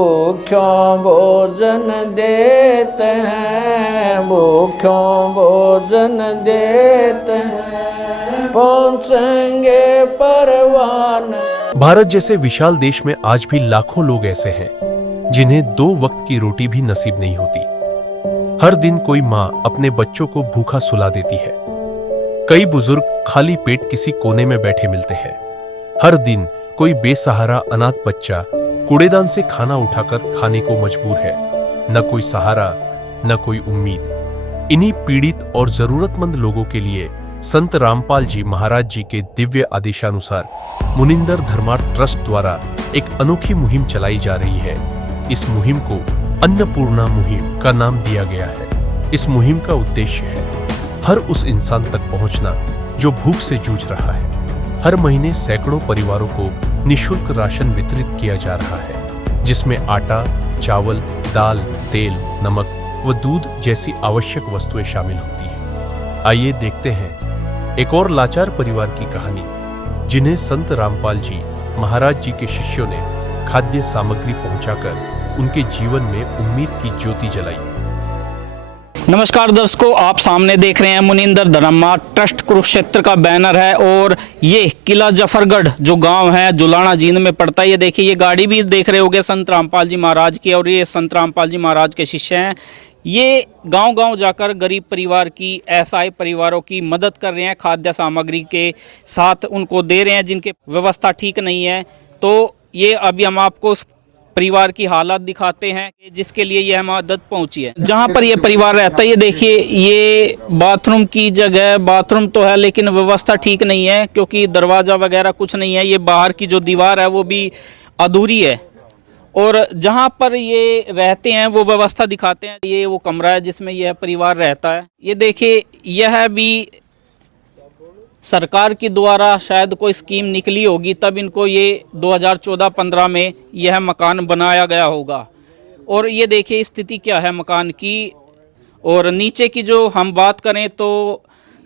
भूख्यों भोजन देते हैं, भूख्यों भोजन देते हैं, पहुँचेंगे परवान। भारत जैसे विशाल देश में आज भी लाखों लोग ऐसे हैं जिन्हें 2 वक्त की रोटी भी नसीब नहीं होती। हर दिन कोई माँ अपने बच्चों को भूखा सुला देती है। कई बुजुर्ग खाली पेट किसी कोने में बैठे मिलते हैं। हर दिन कोई बेसहारा अनाथ बच्चा कूड़ेदान से खाना उठाकर खाने को मजबूर है। न कोई सहारा, न कोई उम्मीद। इन्हीं पीड़ित और जरूरतमंद लोगों के लिए संत रामपाल जी महाराज जी के दिव्य आदेशानुसार मुनिंदर धर्मार्थ ट्रस्ट द्वारा एक अनोखी मुहिम चलाई जा रही है। इस मुहिम को अन्नपूर्णा मुहिम का नाम दिया गया है। इस मुहिम का उद्देश्य है हर उस इंसान तक पहुंचना जो भूख से जूझ रहा है। हर महीने सैकड़ों परिवारों को निःशुल्क राशन वितरित किया जा रहा है, जिसमें आटा, चावल, दाल, तेल, नमक व दूध जैसी आवश्यक वस्तुएं शामिल होती हैं। आइए देखते हैं एक और लाचार परिवार की कहानी, जिन्हें संत रामपाल जी महाराज जी के शिष्यों ने खाद्य सामग्री पहुंचाकर उनके जीवन में उम्मीद की ज्योति जलाई। नमस्कार दर्शकों, आप सामने देख रहे हैं मुनिंदर धर्मार्थ ट्रस्ट कुरुक्षेत्र का बैनर है और ये किला जफरगढ़ जो गांव है जुलाना जींद में पड़ता है। ये देखिए, ये गाड़ी भी देख रहे होंगे संत रामपाल जी महाराज की, और ये संत रामपाल जी महाराज के शिष्य हैं। ये गांव-गांव जाकर गरीब परिवार की, असहाय परिवारों की मदद कर रहे हैं। खाद्य सामग्री के साथ उनको दे रहे हैं जिनके व्यवस्था ठीक नहीं है। तो ये अभी हम आपको परिवार की हालत दिखाते हैं जिसके लिए यह मदद पहुंची है। जहां पर यह परिवार रहता है, ये देखिए, ये बाथरूम की जगह, बाथरूम तो है लेकिन व्यवस्था ठीक नहीं है क्योंकि दरवाज़ा वगैरह कुछ नहीं है। ये बाहर की जो दीवार है वो भी अधूरी है। और जहां पर ये रहते हैं वो व्यवस्था दिखाते हैं। ये वो कमरा है जिसमें यह परिवार रहता है। ये देखिए, यह भी सरकार के द्वारा शायद कोई स्कीम निकली होगी, तब इनको ये 2014-15 में यह मकान बनाया गया होगा। और ये देखिए स्थिति क्या है मकान की। और नीचे की जो हम बात करें तो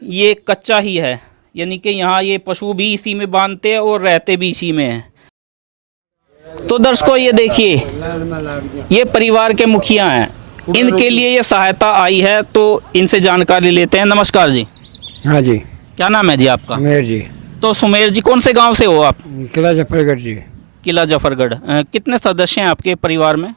ये कच्चा ही है, यानी कि यहाँ ये पशु भी इसी में बांधते हैं और रहते भी इसी में हैं। तो दर्शकों, ये देखिए, ये परिवार के मुखिया हैं, इनके लिए ये सहायता आई है, तो इनसे जानकारी लेते हैं। नमस्कार जी। हाँ जी। क्या नाम है जी आपका? सुमेर जी। तो सुमेर जी, कौन से गांव से हो आप? किला जफरगढ़ जी। किला जफरगढ़। कितने सदस्य हैं आपके परिवार में?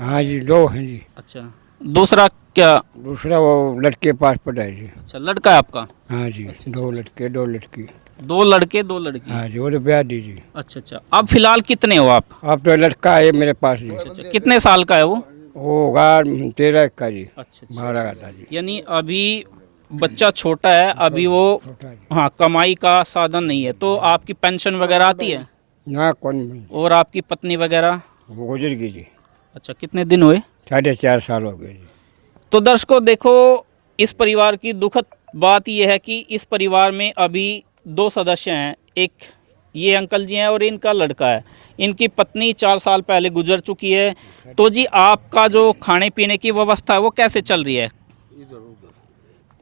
हाँ जी, 2 हैं जी। अच्छा, दूसरा क्या? दूसरा वो लड़के पास पड़ा है जी। अच्छा, लड़का है आपका? हाँ जी। अच्छा, 2 लड़के 2 लड़की। 2 लड़के 2 लड़की। हाँ जी, वो तो ब्याह दीजिए। अच्छा अच्छा, अब फिलहाल कितने हो आप? अब तो लड़का है मेरे पास जी। अच्छा, कितने साल का है वो? होगा 13 का जी। अच्छा, 12 का था जी। यानी अभी बच्चा छोटा है, अभी वो, हाँ, कमाई का साधन नहीं है। तो आपकी पेंशन वगैरह आती है? ना, कौन नहीं। और आपकी पत्नी वगैरह? वो गुजर गई जी। अच्छा, कितने दिन हुए? 4.5 साल हो गए जी। तो दर्शकों देखो, इस परिवार की दुखद बात यह है कि इस परिवार में अभी 2 सदस्य हैं। एक ये अंकल जी हैं और इनका लड़का है। इनकी पत्नी 4 साल पहले गुजर चुकी है। तो जी, आपका जो खाने पीने की व्यवस्था है वो कैसे चल रही है?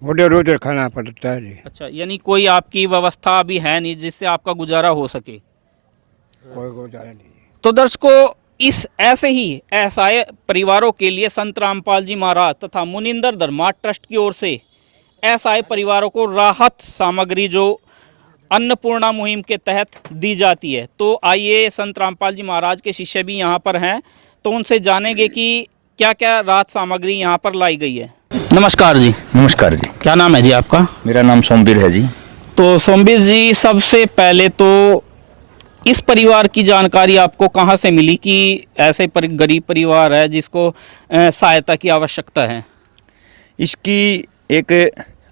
उधर उधर खाना पड़ता है जी। अच्छा, यानी कोई आपकी व्यवस्था अभी है नहीं जिससे आपका गुजारा हो सके? कोई गुजारा नहीं। तो दर्शकों, इस ऐसे ही असहाय परिवारों के लिए संत रामपाल जी महाराज तथा मुनिंदर धर्मार्थ ट्रस्ट की ओर से असहाय परिवारों को राहत सामग्री जो अन्नपूर्णा मुहिम के तहत दी जाती है। तो आइए, संत रामपाल जी महाराज के शिष्य भी यहाँ पर हैं, तो उनसे जानेंगे कि क्या क्या राहत सामग्री यहाँ पर लाई गई है। नमस्कार जी। नमस्कार जी। क्या नाम है जी आपका? मेरा नाम सोमवीर है जी। तो सोमवीर जी, सबसे पहले तो इस परिवार की जानकारी आपको कहाँ से मिली कि ऐसे गरीब परिवार है जिसको सहायता की आवश्यकता है? इसकी एक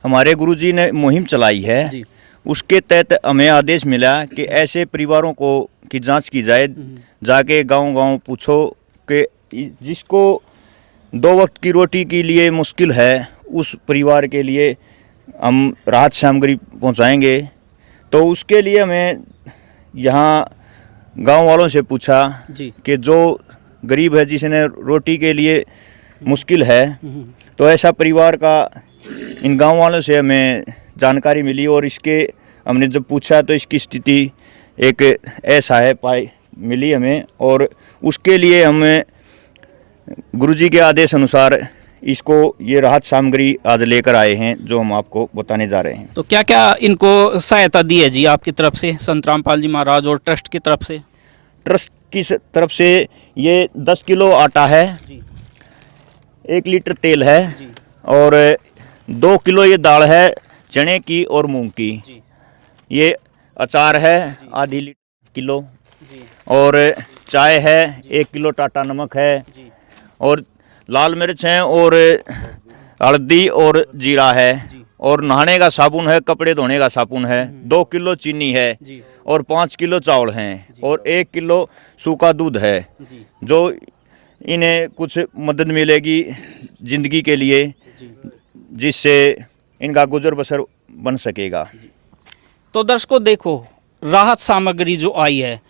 हमारे गुरुजी ने मुहिम चलाई है जी। उसके तहत हमें आदेश मिला कि ऐसे परिवारों को की जांच की जाए। जाके गांव-गांव पूछो कि जिसको 2 वक्त की रोटी के लिए मुश्किल है, उस परिवार के लिए हम राहत सामग्री पहुंचाएंगे। तो उसके लिए हमें यहाँ गांव वालों से पूछा कि जो गरीब है, जिसने रोटी के लिए मुश्किल है, तो ऐसा परिवार का इन गांव वालों से हमें जानकारी मिली। और इसके हमने जब पूछा तो इसकी स्थिति एक ऐसा है पाई मिली हमें, और उसके लिए हम गुरुजी के आदेश अनुसार इसको ये राहत सामग्री आज लेकर आए हैं जो हम आपको बताने जा रहे हैं। तो क्या क्या इनको सहायता दी है जी आपकी तरफ से, संत रामपाल जी महाराज और ट्रस्ट की तरफ से? ट्रस्ट की तरफ से ये 10 किलो आटा है, 1 लीटर तेल है और 2 किलो ये दाल है चने की और मूंग की। ये अचार है आधी किलो और चाय है 1 किलो, टाटा नमक है और लाल मिर्च है और हल्दी और जीरा है और नहाने का साबुन है, कपड़े धोने का साबुन है, 2 किलो चीनी है और 5 किलो चावल हैं और 1 किलो सूखा दूध है जो इन्हें कुछ मदद मिलेगी ज़िंदगी के लिए जिससे इनका गुजर बसर बन सकेगा। तो दर्शकों देखो, राहत सामग्री जो आई है,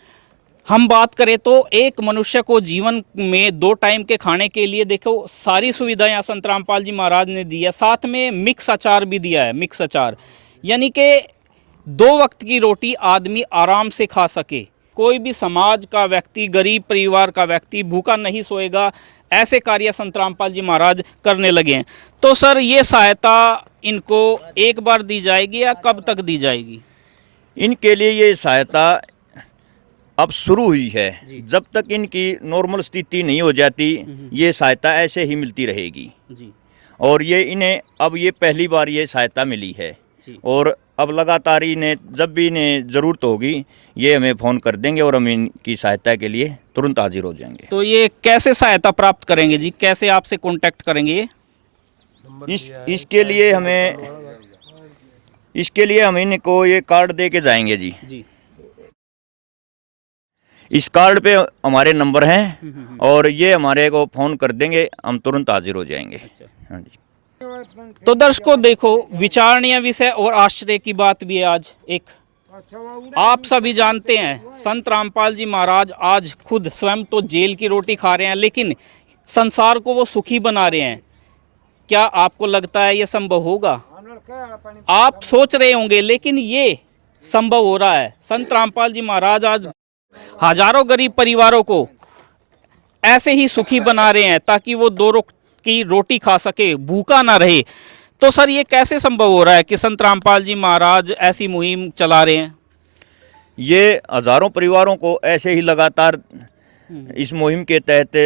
हम बात करें तो एक मनुष्य को जीवन में 2 टाइम के खाने के लिए देखो सारी सुविधाएं संत रामपाल जी महाराज ने दी है। साथ में मिक्स अचार भी दिया है, मिक्स अचार, यानी कि 2 वक्त की रोटी आदमी आराम से खा सके। कोई भी समाज का व्यक्ति, गरीब परिवार का व्यक्ति भूखा नहीं सोएगा। ऐसे कार्य संत रामपाल जी महाराज करने लगे हैं। तो सर ये सहायता इनको एक बार दी जाएगी या कब तक दी जाएगी? इनके लिए ये सहायता अब शुरू हुई है, जब तक इनकी नॉर्मल स्थिति नहीं हो जाती ये सहायता ऐसे ही मिलती रहेगी जी। और ये इन्हें अब ये पहली बार ये सहायता मिली है और अब लगातार इन्हें जब भी इन्हें ज़रूरत होगी ये हमें फ़ोन कर देंगे और हम इनकी सहायता के लिए तुरंत हाजिर हो जाएंगे। तो ये कैसे सहायता प्राप्त करेंगे जी, कैसे आपसे कांटेक्ट करेंगे ये? इसके लिए हम इनको ये कार्ड दे के जाएंगे जी। इस कार्ड पे हमारे नंबर हैं और ये हमारे को फ़ोन कर देंगे, हम तुरंत हाजिर हो जाएंगे। हाँ जी। तो दर्शकों देखो, विचारणीय विषय और आश्चर्य की बात भी है आज एक। आप सभी जानते हैं संत रामपाल जी महाराज आज खुद स्वयं तो जेल की रोटी खा रहे हैं, लेकिन संसार को वो सुखी बना रहे हैं। क्या आपको लगता है ये संभव होगा? आप सोच रहे होंगे, लेकिन ये संभव हो रहा है। संत रामपाल जी महाराज आज हजारों गरीब परिवारों को ऐसे ही सुखी बना रहे हैं ताकि वो 2 वक्त की रोटी खा सके, भूखा ना रहे। तो सर ये कैसे संभव हो रहा है कि संत रामपाल जी महाराज ऐसी मुहिम चला रहे हैं? ये हजारों परिवारों को ऐसे ही लगातार इस मुहिम के तहत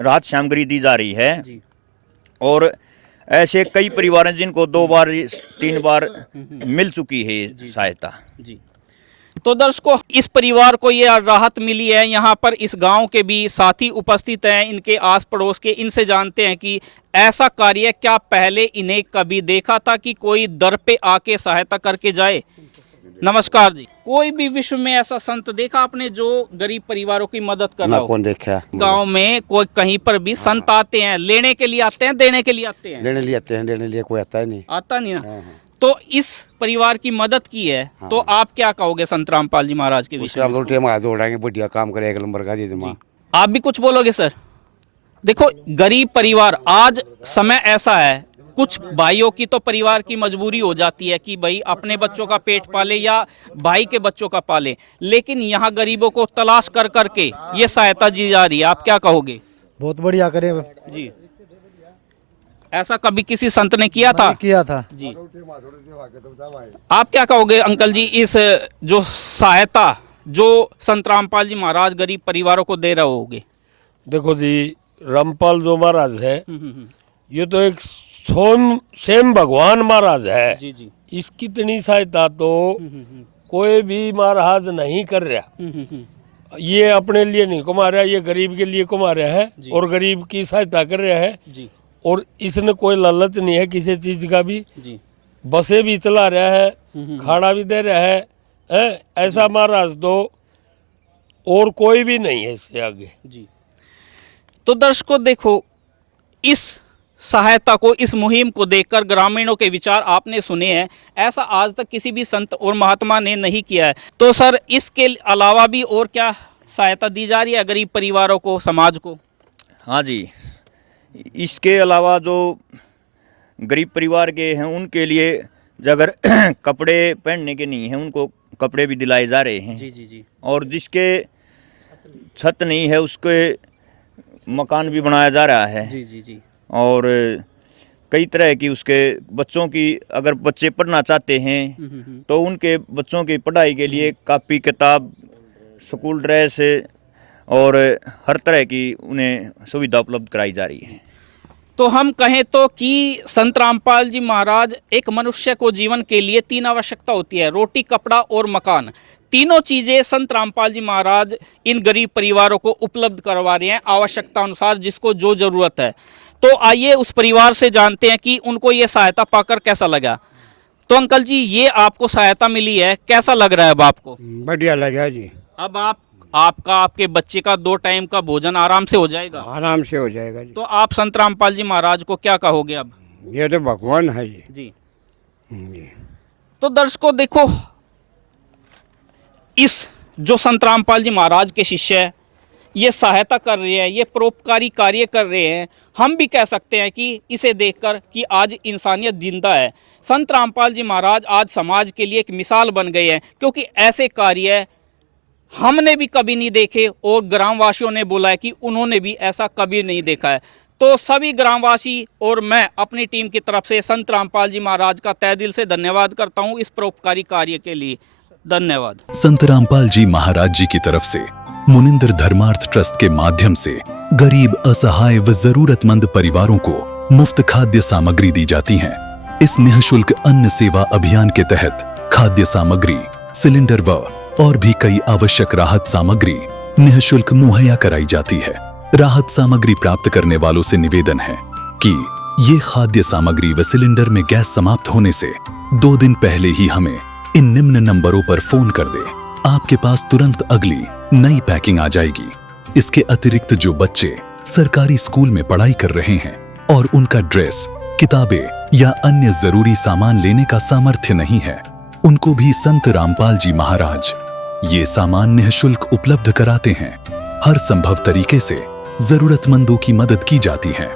राहत सामग्री दी जा रही है और ऐसे कई परिवार हैं जिनको 2 बार 3 बार मिल चुकी है सहायता जी। तो दर्शकों, इस परिवार को ये राहत मिली है। यहाँ पर इस गांव के भी साथी उपस्थित हैं, इनके आस पड़ोस के। इनसे जानते हैं कि ऐसा कार्य क्या पहले इन्हें कभी देखा था कि कोई दर पे आके सहायता करके जाए? नमस्कार जी। कोई भी विश्व में ऐसा संत देखा आपने जो गरीब परिवारों की मदद कर रहा हो? कौन देखा? गांव में कोई कहीं पर भी संत आते हैं, लेने के लिए आते हैं, देने के लिए आते हैं? लेने लिए आते हैं, देने लिए कोई आता ही नहीं। आता नहीं ना। तो इस परिवार की मदद की है, तो आप क्या कहोगे संत रामपाल जी महाराज के विषय में? दौड़ाएंगे, बढ़िया काम करे, 1 नंबर का दे दूँ। आप भी कुछ बोलोगे सर? देखो, गरीब परिवार, आज समय ऐसा है, कुछ भाइयों की तो परिवार की मजबूरी हो जाती है कि भाई अपने बच्चों का पेट पाले या भाई के बच्चों का पाले, लेकिन यहाँ गरीबों को तलाश कर करके ये सहायता दी जा रही है। आप क्या कहोगे? बहुत बढ़िया करे जी। ऐसा कभी किसी संत ने किया था? किया था जी। आप क्या कहोगे अंकल जी, इस जो सहायता जो संत रामपाल जी महाराज गरीब परिवारों को दे रहे होगे? देखो जी, रामपाल जो महाराज है ये तो एक स्वयं भगवान महाराज है जी जी। इसकी इतनी सहायता तो कोई भी महाराज नहीं कर रहा। ये अपने लिए नहीं कमा रहा, ये गरीब के लिए कमा रहा है और गरीब की सहायता कर रहा है जी। और इसने कोई लालच नहीं है किसी चीज का भी जी। बसें भी चला रहा है, खाना भी दे रहा है, ऐसा महाराज तो और कोई भी नहीं है इससे आगे जी। तो दर्शकों देखो, इस सहायता को, इस मुहिम को देखकर ग्रामीणों के विचार आपने सुने हैं। ऐसा आज तक किसी भी संत और महात्मा ने नहीं किया है। तो सर इसके अलावा भी और क्या सहायता दी जा रही है गरीब परिवारों को, समाज को? हाँ जी, इसके अलावा जो गरीब परिवार के हैं उनके लिए अगर कपड़े पहनने के नहीं हैं उनको कपड़े भी दिलाए जा रहे हैं जी जी जी। और जिसके छत नहीं है उसके मकान भी बनाया जा रहा है। जी जी जी। और कई तरह की उसके बच्चों की, अगर बच्चे पढ़ना चाहते हैं तो उनके बच्चों की पढ़ाई के लिए कापी किताब, स्कूल ड्रेस और हर तरह की उन्हें सुविधा उपलब्ध कराई जा रही है। तो हम कहें तो कि संत रामपाल जी महाराज, एक मनुष्य को जीवन के लिए 3 आवश्यकता होती है, रोटी, कपड़ा और मकान। तीनों चीज़ें संत रामपाल जी महाराज इन गरीब परिवारों को उपलब्ध करवा रहे हैं आवश्यकता अनुसार, जिसको जो ज़रूरत है। तो आइए उस परिवार से जानते हैं कि उनको ये सहायता पाकर कैसा लगा। तो अंकल जी, ये आपको सहायता मिली है, कैसा लग रहा है अब आपको? बढ़िया लगा जी। अब आपके बच्चे का 2 टाइम का भोजन आराम से हो जाएगा? आराम से हो जाएगा जी। तो आप संत रामपाल जी महाराज को क्या कहोगे अब? ये तो भगवान है जी। जी। जी। तो दर्शकों देखो, इस जो संत रामपाल जी महाराज के शिष्य है, ये सहायता कर रहे हैं, ये परोपकारी कार्य कर रहे हैं। हम भी कह सकते हैं कि इसे देखकर कि आज इंसानियत जिंदा है। संत रामपाल जी महाराज आज समाज के लिए एक मिसाल बन गए हैं, क्योंकि ऐसे कार्य हमने भी कभी नहीं देखे और ग्रामवासियों ने बोला है कि उन्होंने भी ऐसा कभी नहीं देखा है। तो सभी ग्रामवासी और मैं अपनी टीम की तरफ से संत रामपाल जी महाराज का तहे दिल से धन्यवाद करता हूं इस परोपकारी कार्य के लिए। धन्यवाद। संत रामपाल जी महाराज जी की तरफ से मुनिंदर धर्मार्थ ट्रस्ट के माध्यम से गरीब, असहाय व जरूरतमंद परिवारों को मुफ्त खाद्य सामग्री दी जाती है। इस निःशुल्क अन्न सेवा अभियान के तहत खाद्य सामग्री, सिलेंडर और भी कई आवश्यक राहत सामग्री निःशुल्क मुहैया कराई जाती है। राहत सामग्री प्राप्त करने वालों से निवेदन है कि ये खाद्य सामग्री व सिलेंडर में गैस समाप्त होने से 2 दिन पहले ही हमें इन निम्न नंबरों पर फोन कर दे। आपके पास तुरंत अगली नई पैकिंग आ जाएगी। इसके अतिरिक्त जो बच्चे सरकारी स्कूल में पढ़ाई कर रहे हैं और उनका ड्रेस, किताबें या अन्य जरूरी सामान लेने का सामर्थ्य नहीं है, उनको भी संत रामपाल जी महाराज ये सामान निःशुल्क उपलब्ध कराते हैं। हर संभव तरीके से जरूरतमंदों की मदद की जाती है।